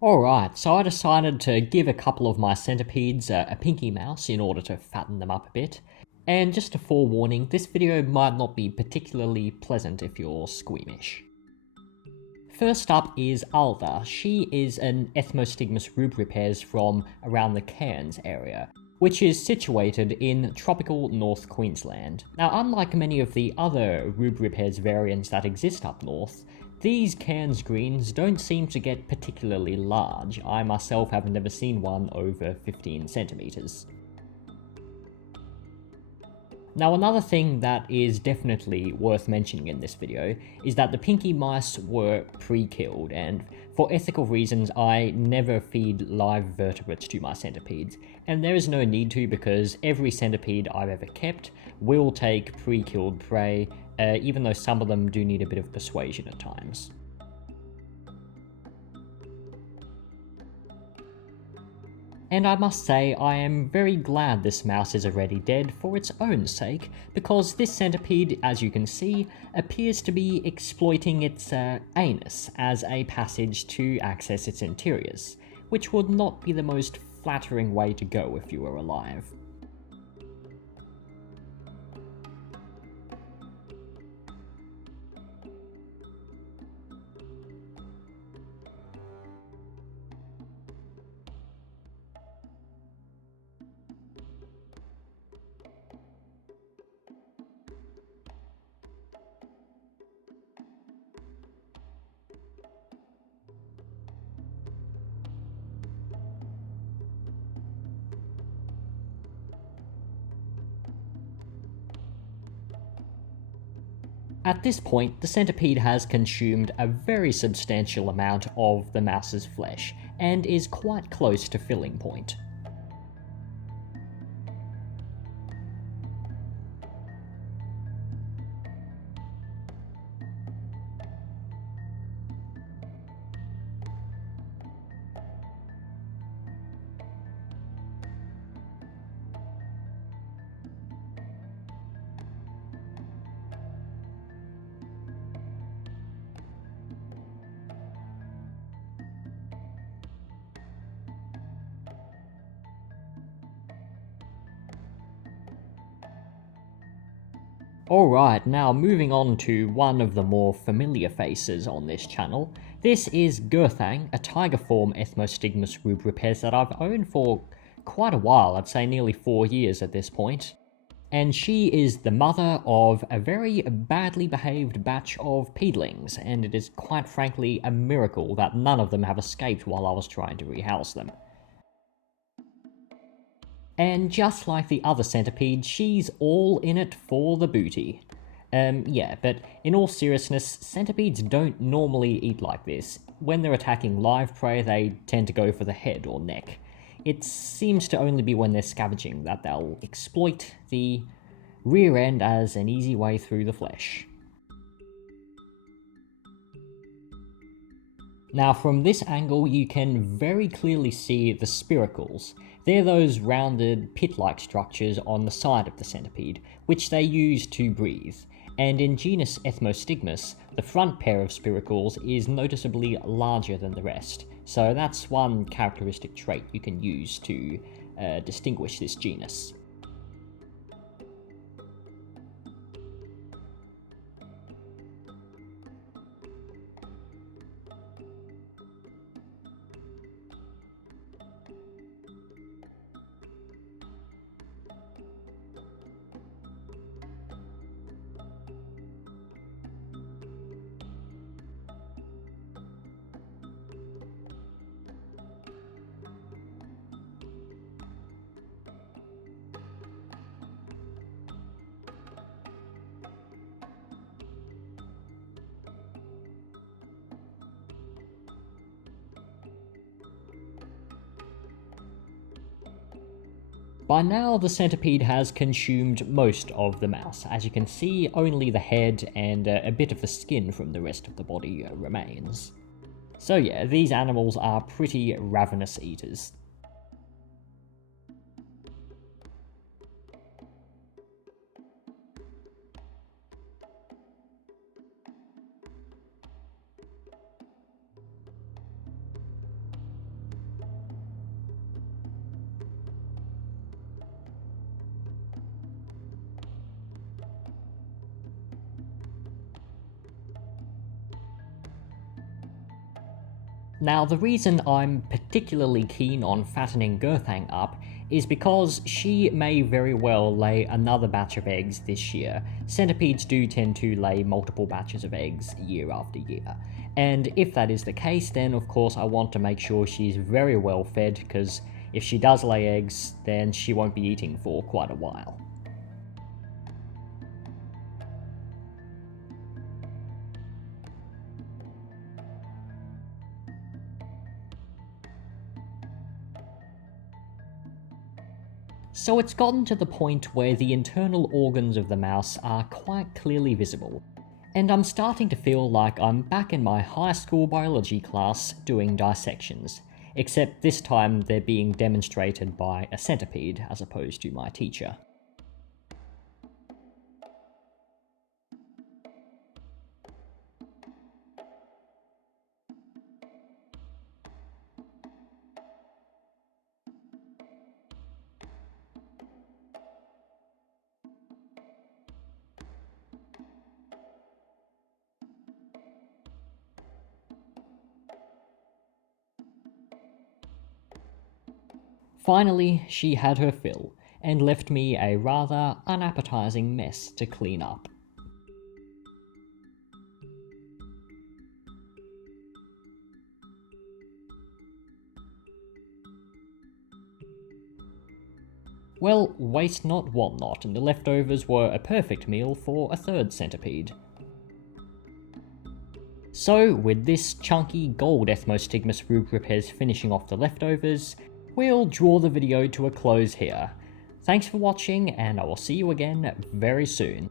Alright, so I decided to give a couple of my centipedes a pinky mouse in order to fatten them up a bit. And just a forewarning, this video might not be particularly pleasant if you're squeamish. First up is Alva. She is an Ethmostigmus rubripes from around the Cairns area, which is situated in tropical North Queensland. Now, unlike many of the other rubripes variants that exist up north, these Cairns greens don't seem to get particularly large. I myself have never seen one over 15 centimeters. Now, another thing that is definitely worth mentioning in this video is that the pinky mice were pre-killed, and for ethical reasons I never feed live vertebrates to my centipedes, and there is no need to because every centipede I've ever kept will take pre-killed prey, even though some of them do need a bit of persuasion at times. And I must say, I am very glad this mouse is already dead for its own sake, because this centipede, as you can see, appears to be exploiting its anus as a passage to access its interiors, which would not be the most flattering way to go if you were alive. At this point, the centipede has consumed a very substantial amount of the mouse's flesh, and is quite close to filling point. Alright, now moving on to one of the more familiar faces on this channel. This is Gurthang, a tiger form Ethmostigmus rubripes that I've owned for quite a while, I'd say nearly 4 years at this point. And she is the mother of a very badly behaved batch of pedelings, and it is quite frankly a miracle that none of them have escaped while I was trying to rehouse them. And just like the other centipede, she's all in it for the booty. Yeah, but in all seriousness, centipedes don't normally eat like this. When they're attacking live prey, they tend to go for the head or neck. It seems to only be when they're scavenging that they'll exploit the rear end as an easy way through the flesh. Now, from this angle, you can very clearly see the spiracles. They're those rounded, pit-like structures on the side of the centipede, which they use to breathe. And in genus Ethmostigmus, the front pair of spiracles is noticeably larger than the rest, so that's one characteristic trait you can use to distinguish this genus. By now, the centipede has consumed most of the mouse. As you can see, only the head and a bit of the skin from the rest of the body remains. So yeah, these animals are pretty ravenous eaters. Now, the reason I'm particularly keen on fattening Gurthang up is because she may very well lay another batch of eggs this year. Centipedes do tend to lay multiple batches of eggs year after year. And if that is the case, then of course I want to make sure she's very well fed, because if she does lay eggs, then she won't be eating for quite a while. So it's gotten to the point where the internal organs of the mouse are quite clearly visible, and I'm starting to feel like I'm back in my high school biology class doing dissections, except this time they're being demonstrated by a centipede as opposed to my teacher. Finally, she had her fill, and left me a rather unappetizing mess to clean up. Well, waste not, want not, and the leftovers were a perfect meal for a third centipede. So, with this chunky gold Ethmostigmus rubripes finishing off the leftovers, we'll draw the video to a close here. Thanks for watching, and I will see you again very soon.